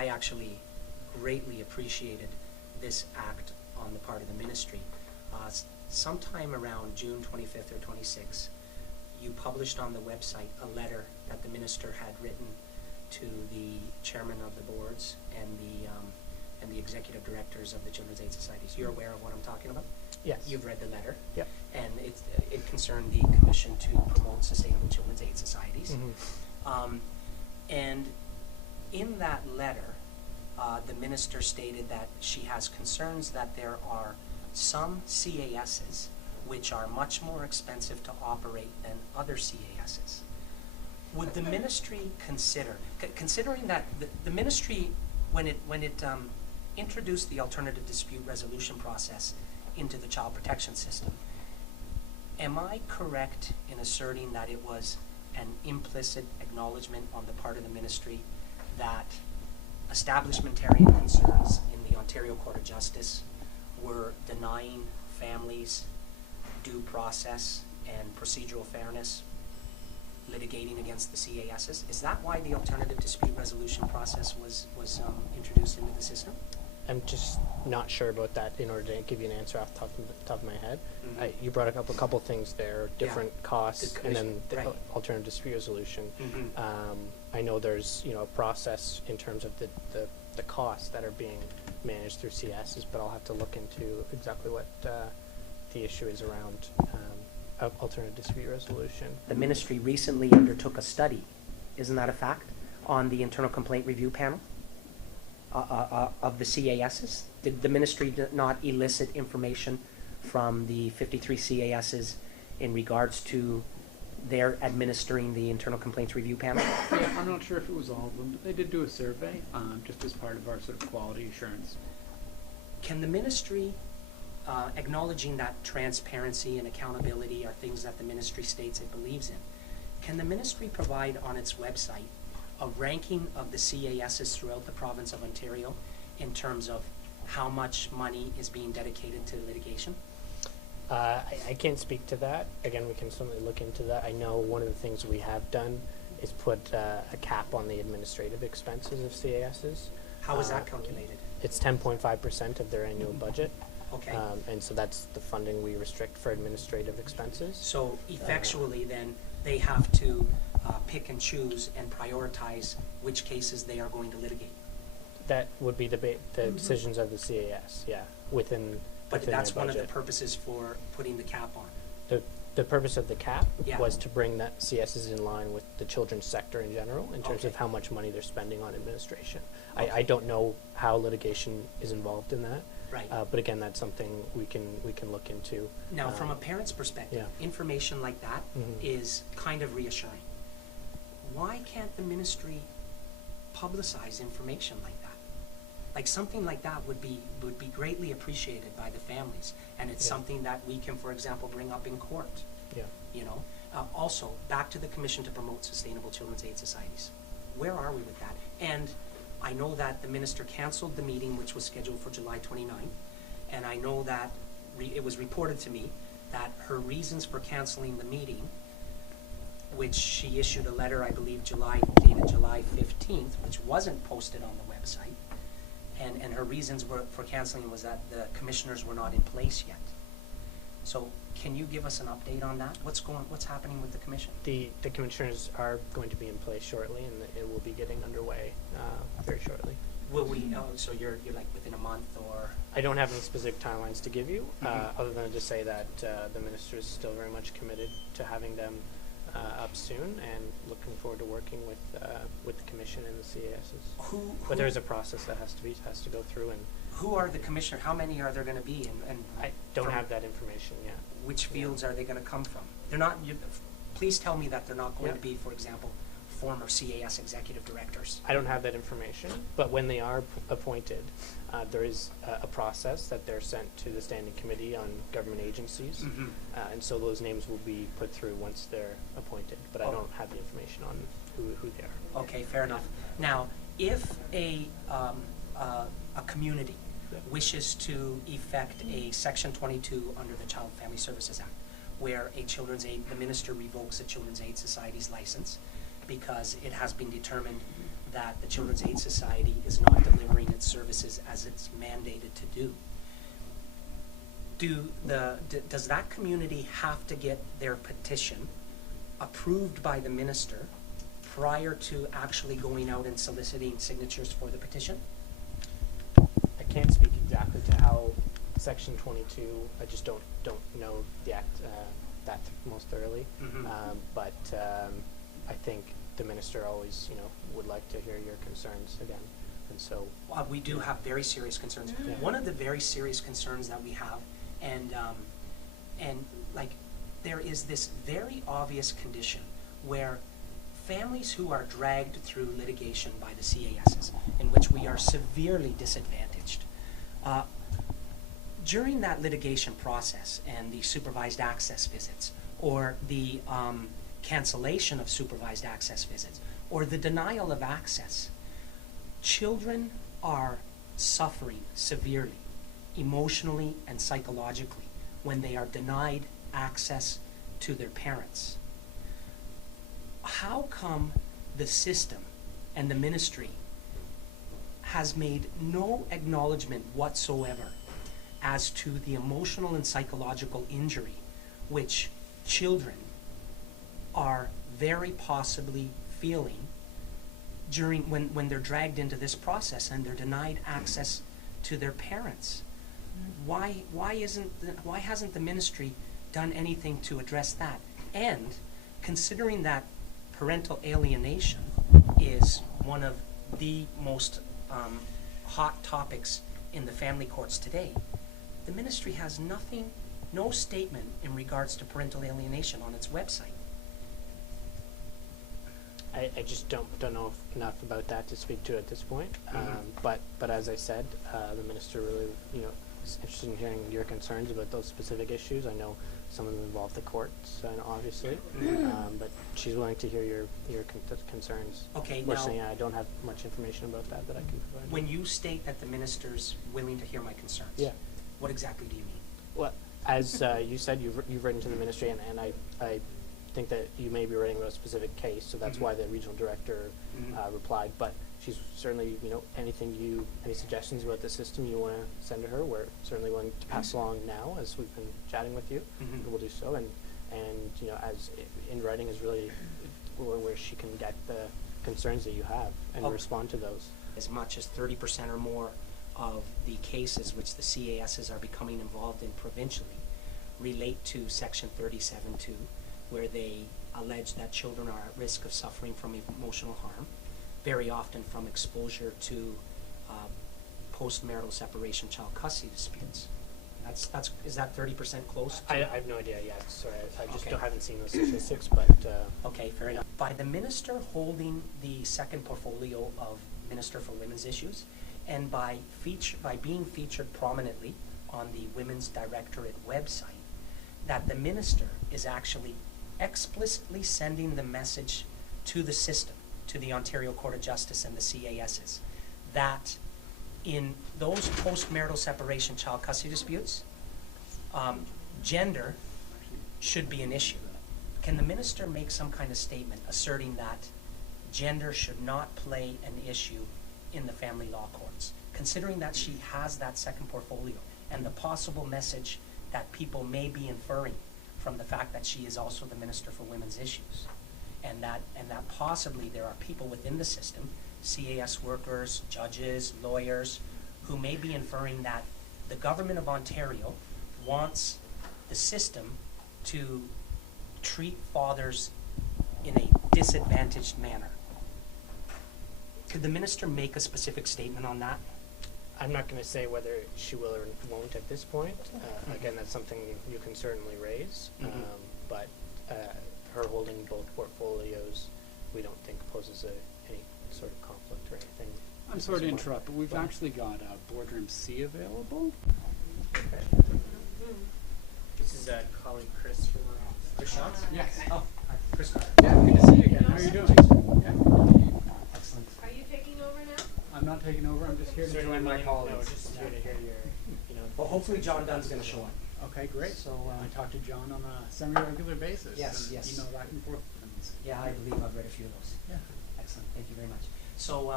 I actually greatly appreciated this act on the part of the ministry. Sometime around June 25th or 26th, you published on the website a letter that the minister had written to the chairman of the boards and the executive directors of the Children's Aid Societies. You're aware of what I'm talking about? Yes. You've read the letter? Yep. And it concerned the Commission to Promote Sustainable Children's Aid Societies. Mm-hmm. And in that letter, the minister stated that she has concerns that there are some CASs which are much more expensive to operate than other CASs. Would the ministry consider, considering that the ministry, when it introduced the alternative dispute resolution process into the child protection system, am I correct in asserting that it was an implicit acknowledgement on the part of the ministry that establishmentarian concerns in the Ontario Court of Justice were denying families due process and procedural fairness litigating against the CASs? Is that why the alternative dispute resolution process was introduced into the system? I'm just not sure about that in order to give you an answer off the top of my head. Mm-hmm. You brought up a couple things there, different costs, and then the right. alternative dispute resolution. Mm-hmm. I know there's a process in terms of the costs that are being managed through CSs, but I'll have to look into exactly what the issue is around alternative dispute resolution. The ministry recently undertook a study, isn't that a fact, on the internal complaint review panel of the CASs? Did the ministry not elicit information from the 53 CASs in regards to their administering the internal complaints review panel? Yeah, I'm not sure if it was all of them, but they did do a survey just as part of our sort of quality assurance. Can the ministry, acknowledging that transparency and accountability are things that the ministry states it believes in, can the ministry provide on its website a ranking of the CASs throughout the province of Ontario in terms of how much money is being dedicated to litigation? I can't speak to that. Again, we can certainly look into that. I know one of the things we have done is put a cap on the administrative expenses of CASs. How is that calculated? It's 10.5% of their annual budget. Okay. And so that's the funding we restrict for administrative expenses. So effectually then, they have to pick and choose and prioritize which cases they are going to litigate. That would be the decisions of the CAS, yeah, within But that's their one of the budget. purposes for putting the cap on. The purpose of the cap Yeah. was to bring that CSs in line with the children's sector in general in terms of how much money they're spending on administration. Okay. I don't know how litigation is involved in that. Right. But again, that's something we can look into. Now, from a parent's perspective, yeah. information like that is kind of reassuring. Why can't the ministry publicize information like that? Like something like that would be greatly appreciated by the families, and it's something that we can, for example, bring up in court. Yeah. You know. Also, back to the Commission to Promote Sustainable Children's Aid Societies. Where are we with that? And I know that the minister canceled the meeting, which was scheduled for July 29th, and I know that it was reported to me that her reasons for canceling the meeting, which she issued a letter, I believe, dated July 15th, which wasn't posted on the website, and her reasons for canceling was that the commissioners were not in place yet. So can you give us an update on that? What's happening with the commission? The commissioners are going to be in place shortly, and it will be getting underway very shortly. Will we? So you're like within a month, or? I don't have any specific timelines to give you, other than to say that the minister is still very much committed to having them up soon, and looking forward to working with the commission and the CASs. But there's a process that has to go through, and who are the commissioners? How many are there going to be? And I don't have that information yet. Which fields are they going to come from? They're not. Please tell me that they're not going to be, for example, former CAS executive directors. I don't have that information, but when they are appointed, there is a process that they're sent to the Standing Committee on Government Agencies, and so those names will be put through once they're appointed, but I don't have the information on who they are. Okay, fair enough. Now, if a community wishes to effect a Section 22 under the Child and Family Services Act, where the minister revokes a Children's Aid Society's license because it has been determined that the Children's Aid Society is not does that community have to get their petition approved by the minister prior to actually going out and soliciting signatures for the petition? I can't speak exactly to how Section 22. I just don't know the act that most thoroughly. Mm-hmm. But I think the minister always, would like to hear your concerns again, and so. We do have very serious concerns. Yeah. One of the very serious concerns that we have, and like, there is this very obvious condition where families who are dragged through litigation by the CASs, in which we are severely disadvantaged, during that litigation process and the supervised access visits, or the cancellation of supervised access visits, or the denial of access, children are suffering severely, emotionally and psychologically, when they are denied access to their parents. How come the system and the ministry has made no acknowledgement whatsoever as to the emotional and psychological injury which children are very possibly feeling during when they're dragged into this process and they're denied access to their parents? Why hasn't the ministry done anything to address that? And considering that parental alienation is one of the most hot topics in the family courts today, the ministry has no statement in regards to parental alienation on its website. I just don't know enough about that to speak to at this point. Mm-hmm. But as I said, the minister really is interested in hearing your concerns about those specific issues. I know some of them involve the courts, obviously, but she's willing to hear your concerns. Okay, Unfortunately, now, I don't have much information about that I can provide. when you state that the minister's willing to hear my concerns, Yeah. what exactly do you mean? Well, as you said, you've written to the ministry, and I think that you may be writing about a specific case, so that's Mm-hmm. why the regional director replied. But she's certainly, any suggestions about the system you want to send to her, we're certainly willing to pass along now as we've been chatting with you. Mm-hmm. And we'll do so. And as in writing is really where she can get the concerns that you have and Okay. respond to those. As much as 30% or more of the cases which the CASs are becoming involved in provincially relate to Section 37.2, where they allege that children are at risk of suffering from emotional harm, very often from exposure to post-marital separation child custody disputes. Is that 30% close? I have no idea yet. Sorry, I just Okay. haven't seen those statistics, but Okay, fair enough. By the minister holding the second portfolio of Minister for Women's Issues, and by being featured prominently on the Women's Directorate website, that the minister is actually explicitly sending the message to the system, to the Ontario Court of Justice and the CASs, that in those post-marital separation child custody disputes, gender should be an issue. Can the minister make some kind of statement asserting that gender should not play an issue in the family law courts, considering that she has that second portfolio and the possible message that people may be inferring from the fact that she is also the Minister for Women's Issues, and that possibly there are people within the system, CAS workers, judges, lawyers, who may be inferring that the government of Ontario wants the system to treat fathers in a disadvantaged manner. Could the minister make a specific statement on that? I'm not going to say whether she will or won't at this point. Again, that's something you can certainly raise. Mhm. But her holding both portfolios, we don't think poses any sort of conflict or anything. I'm sorry to interrupt, but we've actually got Boardroom C available. Okay. This is colleague Chris from our office. Chris Schatz? Yes. Oh, hi, Chris. Yeah, good to see you again. How are you doing? Yeah. Excellent. Are you taking over now? I'm not taking over. I'm just here to join my colleagues. No, just here to hear your, Well, hopefully John Dunn's going to show up. Okay, great. So, I talk to John on a semi-regular basis. Yes, and yes. Email back and forth. And Yeah, I believe I've read a few of those. yeah. Excellent. Thank you very much. So,